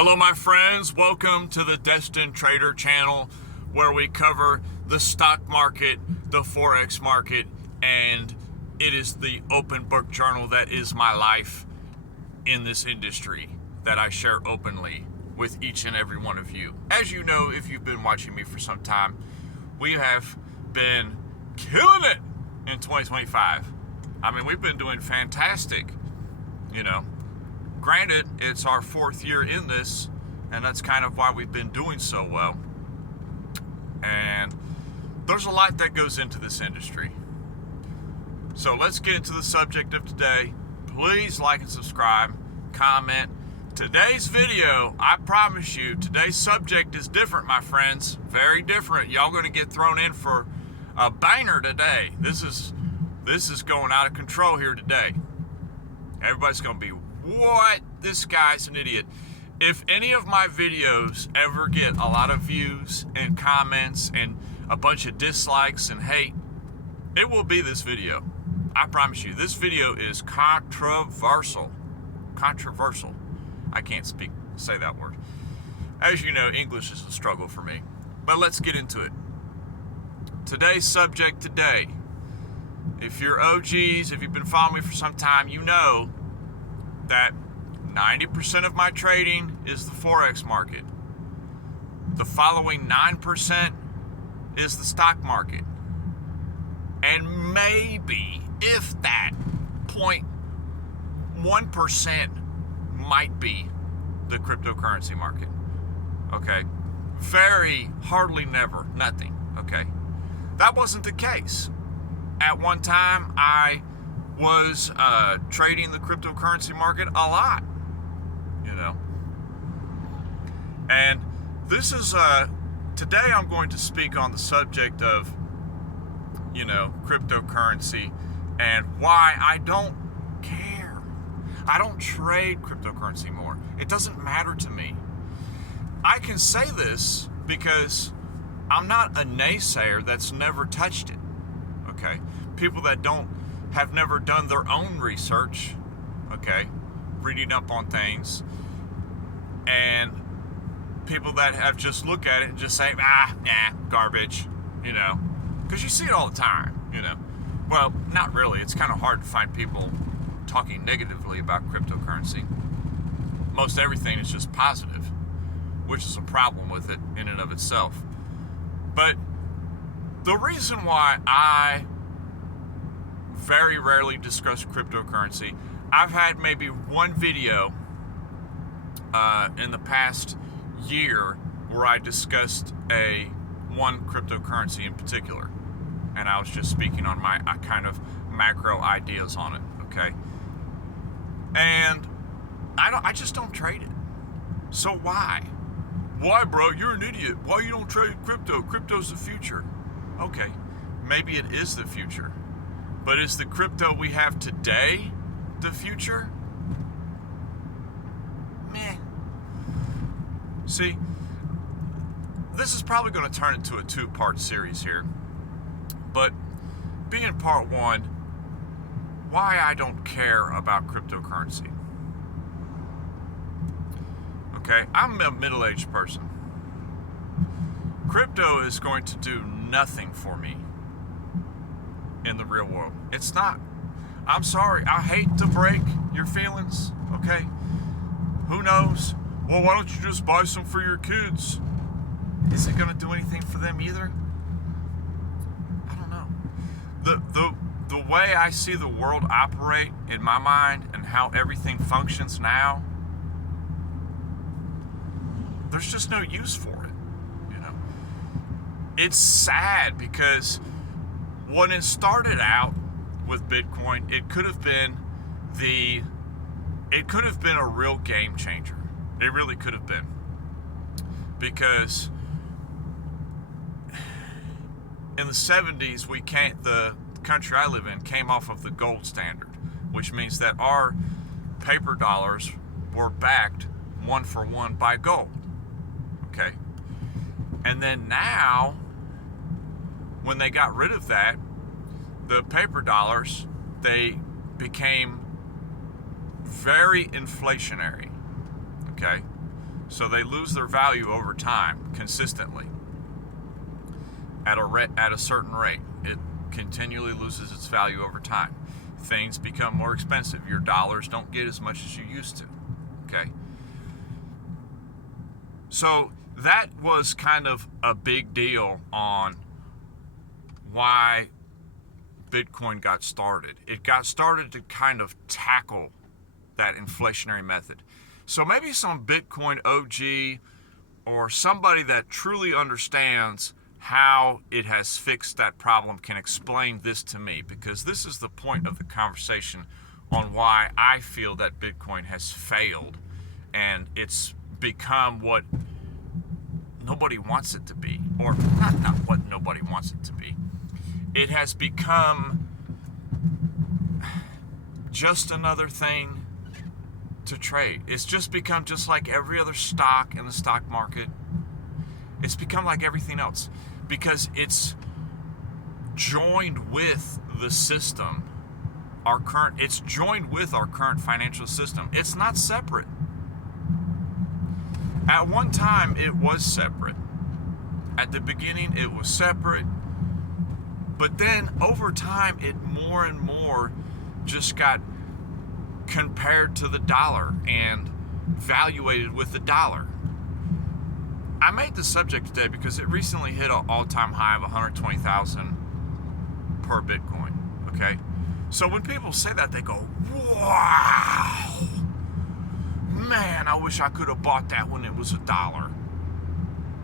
Hello my friends, welcome to the Destined Trader channel where we cover the stock market, the Forex market, and it is the open book journal that is my life in this industry that I share openly with each and every one of you. As you know, if you've been watching me for some time, we have been killing it in 2025. I mean, we've been doing fantastic, you know. Granted, it's our fourth year in this, and that's kind of why we've been doing so well. And there's a lot that goes into this industry. So let's get into the subject of today. Please like and subscribe, comment. Today's video, I promise you, today's subject is different, my friends. Very different. Y'all gonna get thrown in for a banger today. This is going out of control here today. Everybody's gonna be, what? This guy's an idiot. If any of my videos ever get a lot of views and comments and a bunch of dislikes and hate, it will be this video. I promise you, this video is controversial. Controversial. I can't say that word. As you know, English is a struggle for me. But let's get into it. Today's subject today. If you're OGs, if you've been following me for some time, you know that 90% of my trading is the Forex market. The following 9% is the stock market. And maybe, if that, 0.1% might be the cryptocurrency market. Okay? Very hardly never, nothing. Okay? That wasn't the case. At one time, I was trading the cryptocurrency market a lot, you know. And this is, today I'm going to speak on the subject of, you know, cryptocurrency and why I don't care. I don't trade cryptocurrency more. It doesn't matter to me. I can say this because I'm not a naysayer that's never touched it, okay? People that have never done their own research, okay, reading up on things, and people that have just looked at it and just say, nah, garbage, you know, because you see it all the time, you know. Well, not really. It's kind of hard to find people talking negatively about cryptocurrency. Most everything is just positive, which is a problem with it in and of itself. But the reason why I very rarely discuss cryptocurrency, I've had maybe one video in the past year where I discussed one cryptocurrency in particular, and I was just speaking on my kind of macro ideas on it, okay? And I just don't trade it. So why? Why, bro? You're an idiot. Why you don't trade crypto? Crypto's the future. Okay, maybe it is the future. But is the crypto we have today the future? Meh. See, this is probably going to turn into a two-part series here. But being part one, why I don't care about cryptocurrency. Okay, I'm a middle-aged person. Crypto is going to do nothing for me in the real world. It's not. I'm sorry. I hate to break your feelings, okay? Who knows? Well, why don't you just buy some for your kids? Is it going to do anything for them either? I don't know. The way I see the world operate in my mind and how everything functions now, there's just no use for it, you know? It's sad because when it started out with Bitcoin, it could have been a real game changer. It really could have been. Because in the 70s, the country I live in came off of the gold standard, which means that our paper dollars were backed 1-for-1 by gold. Okay? And then now, when they got rid of that, the paper dollars, they became very inflationary. Okay? So they lose their value over time, consistently, at a certain rate. It continually loses its value over time. Things become more expensive. Your dollars don't get as much as you used to. Okay. So that was kind of a big deal on why Bitcoin got started. It got started to kind of tackle that inflationary method. So maybe some Bitcoin OG or somebody that truly understands how it has fixed that problem can explain this to me, because this is the point of the conversation on why I feel that Bitcoin has failed and it's become what nobody wants it to be, or not what nobody wants it to be. It has become just another thing to trade. It's just become just like every other stock in the stock market. It's become like everything else because it's joined with the system. It's joined with our current financial system. It's not separate. At one time, it was separate. At the beginning, it was separate. But then over time, it more and more just got compared to the dollar and valuated with the dollar. I made the subject today because it recently hit an all-time high of 120,000 per Bitcoin. Okay, so when people say that, they go, "Wow, man, I wish I could have bought that when it was $1."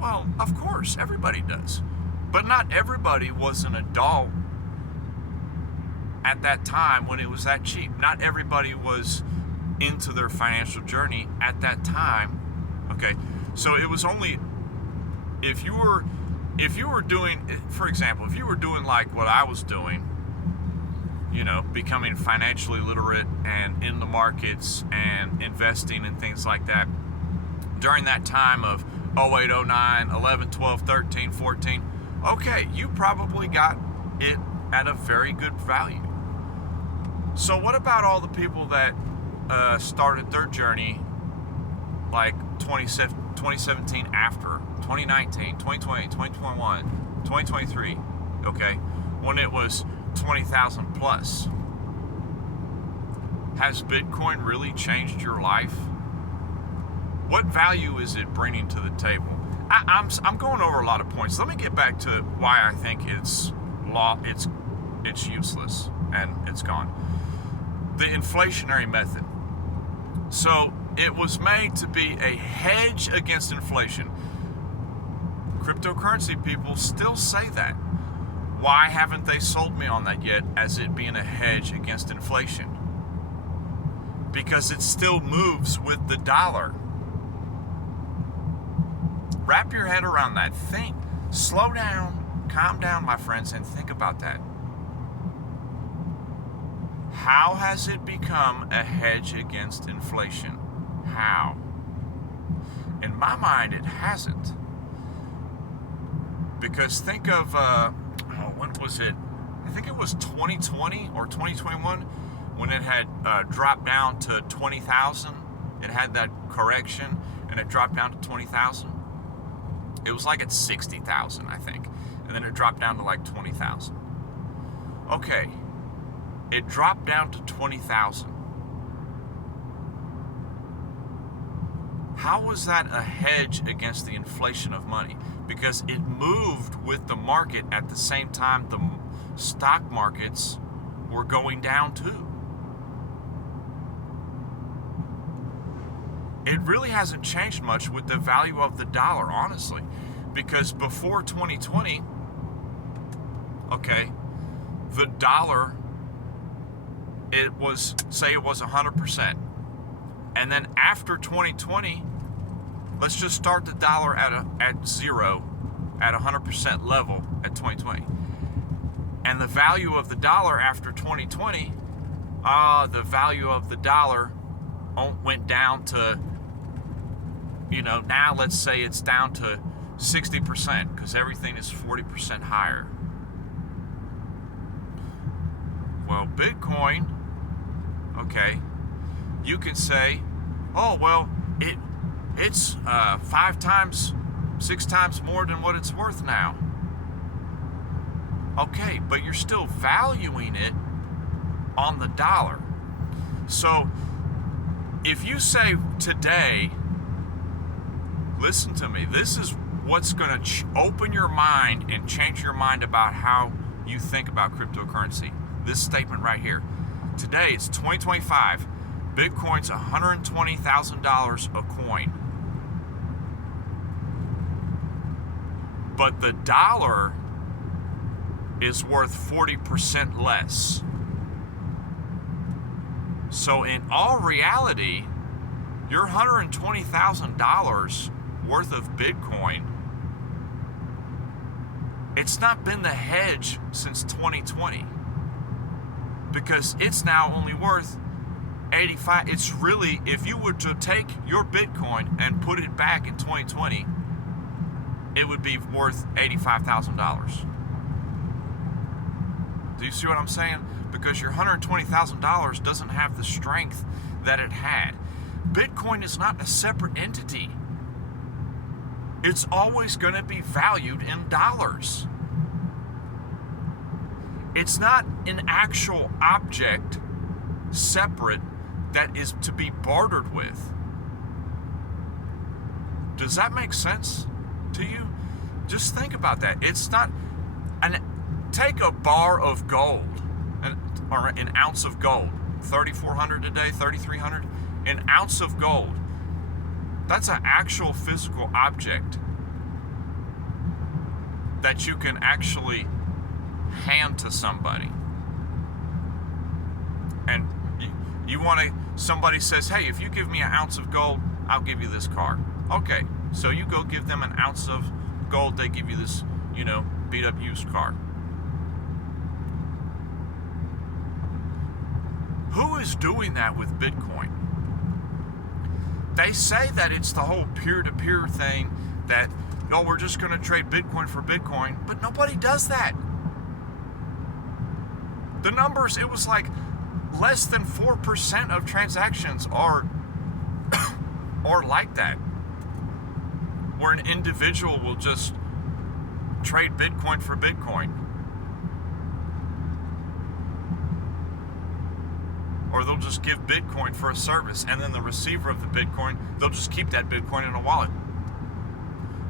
Well, of course, everybody does, but not everybody was an adult at that time when it was that cheap. Not everybody was into their financial journey at that time. Okay, so it was only if you were doing, for example, if you were doing like what I was doing, becoming financially literate and in the markets and investing and things like that during that time of 08, 09, 11, 12, 13, 14, okay, you probably got it at a very good value. So what about all the people that started their journey like 2017 after, 2019, 2020, 2021, 2023, okay, when it was 20,000 plus? Has Bitcoin really changed your life? What value is it bringing to the table? I'm going over a lot of points. Let me get back to why I think it's useless and it's gone. The inflationary method. So it was made to be a hedge against inflation. Cryptocurrency people still say that. Why haven't they sold me on that yet as it being a hedge against inflation? Because it still moves with the dollar. Wrap your head around that. Think. Slow down, calm down, my friends, and think about that. How has it become a hedge against inflation? How? In my mind, it hasn't. Because think of, when was it? I think it was 2020 or 2021 when it had dropped down to 20,000. It had that correction and it dropped down to 20,000. It was like at 60,000, I think. And then it dropped down to like 20,000. Okay. It dropped down to 20,000. How was that a hedge against the inflation of money? Because it moved with the market at the same time the stock markets were going down too. It really hasn't changed much with the value of the dollar, honestly. Because before 2020, okay, the dollar, it was 100%. And then after 2020, let's just start the dollar at zero, at 100% level at 2020. And the value of the dollar after 2020, the value of the dollar went down to, now let's say it's down to 60% because everything is 40% higher. Well, Bitcoin, okay, you can say, oh, well, It's 5 times, 6 times more than what it's worth now. Okay, but you're still valuing it on the dollar. So if you say today, listen to me, this is what's going to open your mind and change your mind about how you think about cryptocurrency. This statement right here. Today, it's 2025. Bitcoin's $120,000 a coin. But the dollar is worth 40% less. So in all reality, your $120,000 worth of Bitcoin, it's not been the hedge since 2020, because it's now only worth 85. It's really, if you were to take your Bitcoin and put it back in 2020, it would be worth $85,000. Do you see what I'm saying? Because your $120,000 doesn't have the strength that it had. Bitcoin is not a separate entity. It's always going to be valued in dollars. It's not an actual object separate that is to be bartered with. Does that make sense to you? Just think about that. It's not take a bar of gold, or an ounce of gold, 3,400 today, 3,300, an ounce of gold. That's an actual physical object that you can actually hand to somebody. And you want to, somebody says, hey, if you give me an ounce of gold, I'll give you this car. Okay, so you go give them an ounce of gold, they give you this, beat up used car. Who is doing that with Bitcoin? They say that it's the whole peer-to-peer thing, that, we're just going to trade Bitcoin for Bitcoin, but nobody does that. The numbers, it was like less than 4% of transactions are like that, where an individual will just trade Bitcoin for Bitcoin. Or they'll just give Bitcoin for a service, and then the receiver of the Bitcoin, they'll just keep that Bitcoin in a wallet.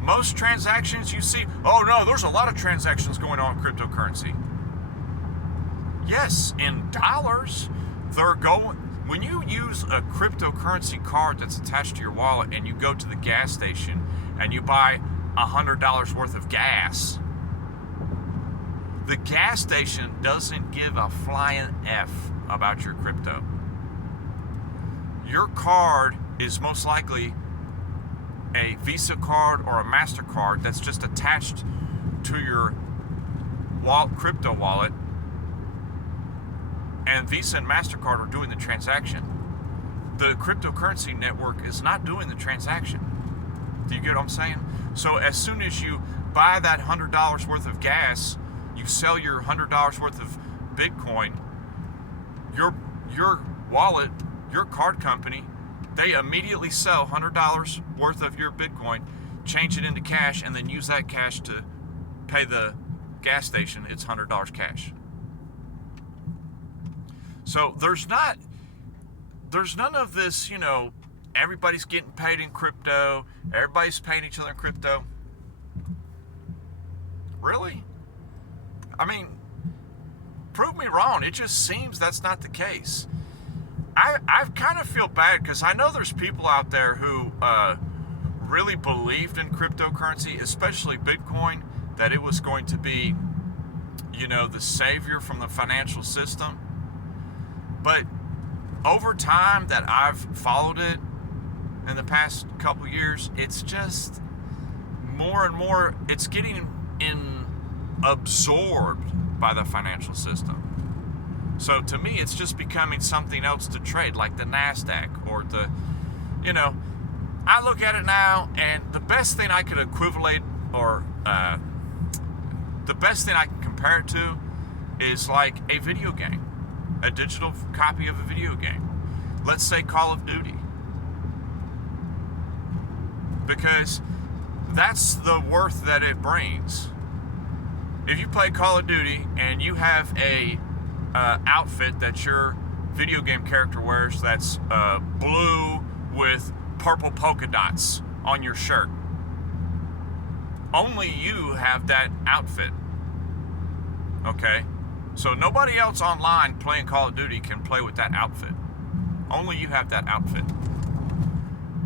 Most transactions you see, there's a lot of transactions going on in cryptocurrency. Yes, in dollars, they're going. When you use a cryptocurrency card that's attached to your wallet and you go to the gas station and you buy $100 worth of gas, the gas station doesn't give a flying F about your crypto. Your card is most likely a Visa card or a MasterCard that's just attached to your crypto wallet, and Visa and MasterCard are doing the transaction. The cryptocurrency network is not doing the transaction. Do you get what I'm saying? So as soon as you buy that $100 worth of gas, you sell your $100 worth of Bitcoin, your wallet, your card company, they immediately sell $100 worth of your Bitcoin, change it into cash, and then use that cash to pay the gas station its $100 cash. So there's none of this, everybody's getting paid in crypto, everybody's paying each other in crypto. Really? I mean, prove me wrong. It just seems that's not the case. I kind of feel bad because I know there's people out there who really believed in cryptocurrency, especially Bitcoin, that it was going to be, the savior from the financial system. But over time that I've followed it in the past couple years, it's just more and more, it's getting absorbed by the financial system. So to me, it's just becoming something else to trade, like the NASDAQ or I look at it now, and the best thing I could equivalent, or the best thing I can compare it to is like a video game, a digital copy of a video game. Let's say Call of Duty. because that's the worth that it brings. If you play Call of Duty and you have a outfit that your video game character wears that's blue with purple polka dots on your shirt, only you have that outfit. Okay? So nobody else online playing Call of Duty can play with that outfit. Only you have that outfit.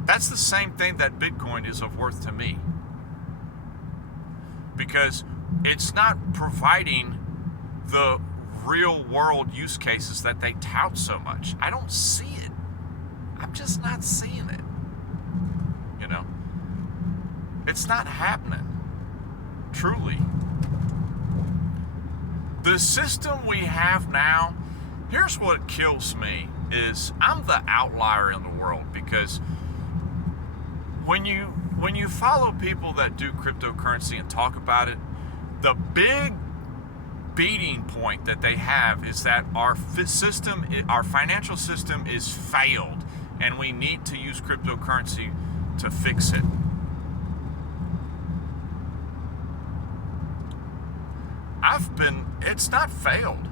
That's the same thing that Bitcoin is of worth to me. Because it's not providing the real world use cases that they tout so much. I don't see it. I'm just not seeing it. You know? It's not happening. Truly. The system we have now, here's what kills me, is I'm the outlier in the world, because when you follow people that do cryptocurrency and talk about it, the big beating point that they have is that our financial system is failed, and we need to use cryptocurrency to fix it. It's not failed.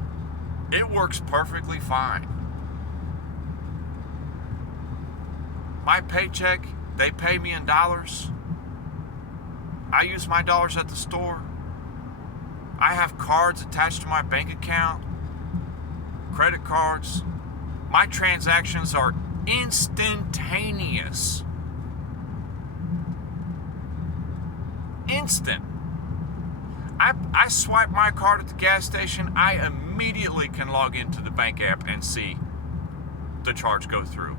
It works perfectly fine. My paycheck, they pay me in dollars. I use my dollars at the store. I have cards attached to my bank account, credit cards. My transactions are instantaneous. Instant. I swipe my card at the gas station, I immediately can log into the bank app and see the charge go through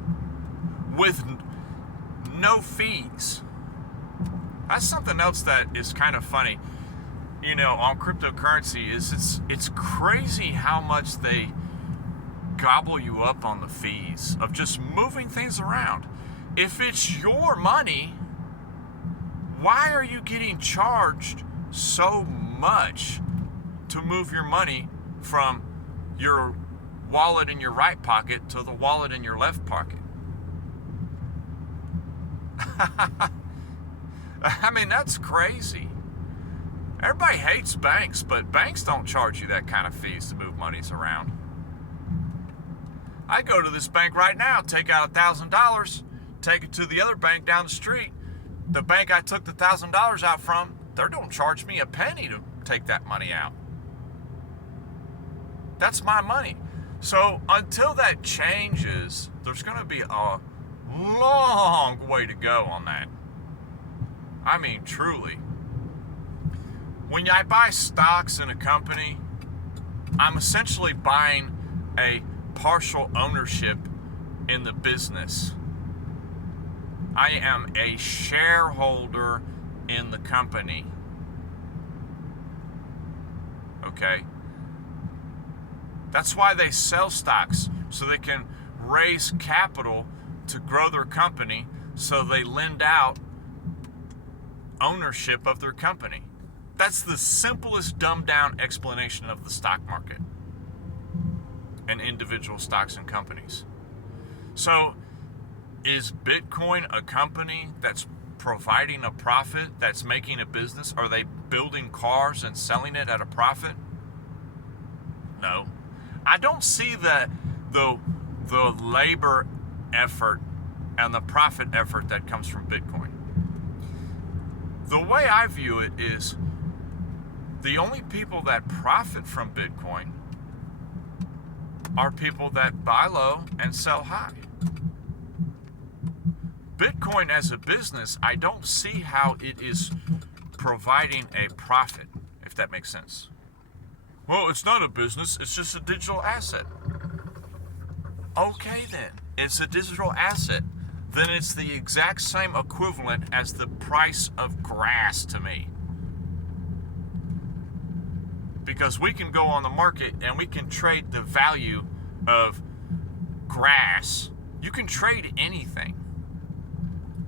with no fees. That's something else that is kind of funny, you know, on cryptocurrency, is it's crazy how much they gobble you up on the fees of just moving things around. If it's your money, why are you getting charged so much to move your money from your wallet in your right pocket to the wallet in your left pocket? I mean, that's crazy. Everybody hates banks, but banks don't charge you that kind of fees to move monies around. I go to this bank right now, take out $1,000, take it to the other bank down the street. The bank I took the $1,000 out from, they don't charge me a penny to take that money out. That's my money. So until that changes, there's going to be a long way to go on that. I mean, truly. When I buy stocks in a company, I'm essentially buying a partial ownership in the business. I am a shareholder in the company. Okay? That's why they sell stocks, so they can raise capital to grow their company, so they lend out ownership of their company. That's the simplest dumbed down explanation of the stock market and individual stocks and companies. So, is Bitcoin a company that's providing a profit, that's making a business? Are they building cars and selling it at a profit? No. I don't see the labor effort and the profit effort that comes from Bitcoin. The way I view it is, the only people that profit from Bitcoin are people that buy low and sell high. Bitcoin as a business, I don't see how it is providing a profit, if that makes sense. Well, it's not a business, it's just a digital asset. Okay then, it's a digital asset. Then it's the exact same equivalent as the price of grass to me. Because we can go on the market and we can trade the value of grass. You can trade anything.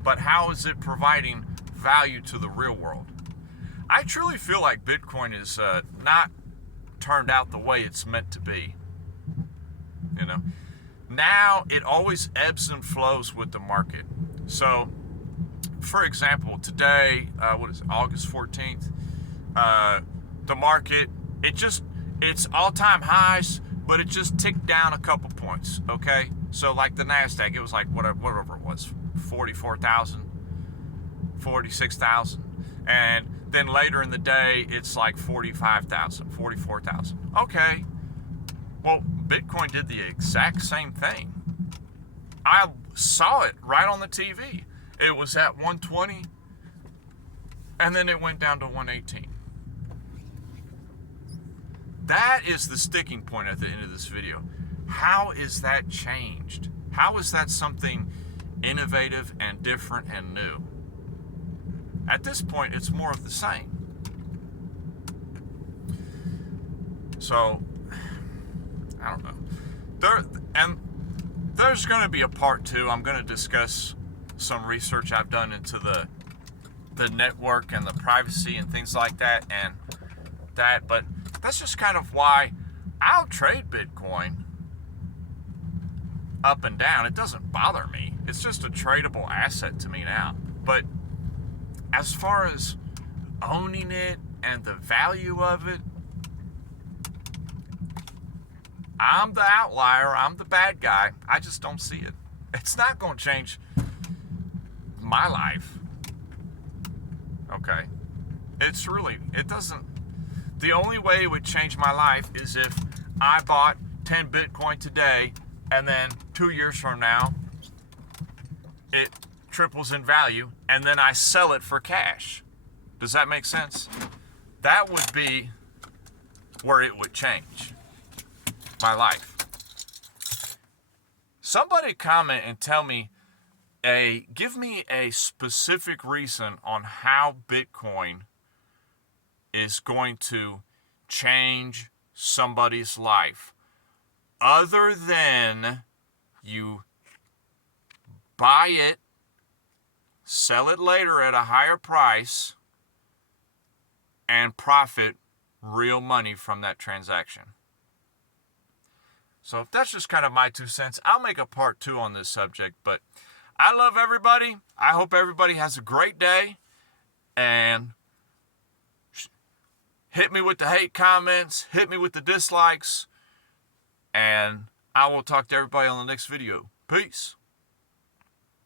But how is it providing value to the real world? I truly feel like Bitcoin is not turned out the way it's meant to be. You know, now it always ebbs and flows with the market. So for example, today, what is it, August 14th, the market, it's all-time highs, but it just ticked down a couple points, okay? So like the NASDAQ, it was like whatever it was, 44,000, 46,000. And then later in the day, it's like 45,000, 44,000. Okay, well, Bitcoin did the exact same thing. I saw it right on the TV. It was at 120, and then it went down to 118. That is the sticking point at the end of this video. How is that changed? How is that something innovative and different and new? At this point, it's more of the same. So, I don't know. There's going to be a part 2. I'm going to discuss some research I've done into the network and the privacy and things like that, but that's just kind of why I'll trade Bitcoin up and down. It doesn't bother me. It's just a tradable asset to me now. But as far as owning it and the value of it, I'm the outlier. I'm the bad guy. I just don't see it. It's not going to change my life. Okay. It doesn't. The only way it would change my life is if I bought 10 Bitcoin today and then 2 years from now it triples in value and then I sell it for cash. Does that make sense? That would be where it would change my life. Somebody comment and tell me give me a specific reason on how Bitcoin is going to change somebody's life other than you buy it, sell it later at a higher price, and profit real money from that transaction. So that's just kind of my 2 cents. I'll make a part 2 on this subject, but I love everybody. I hope everybody has a great day, and hit me with the hate comments, hit me with the dislikes, and I will talk to everybody on the next video. Peace.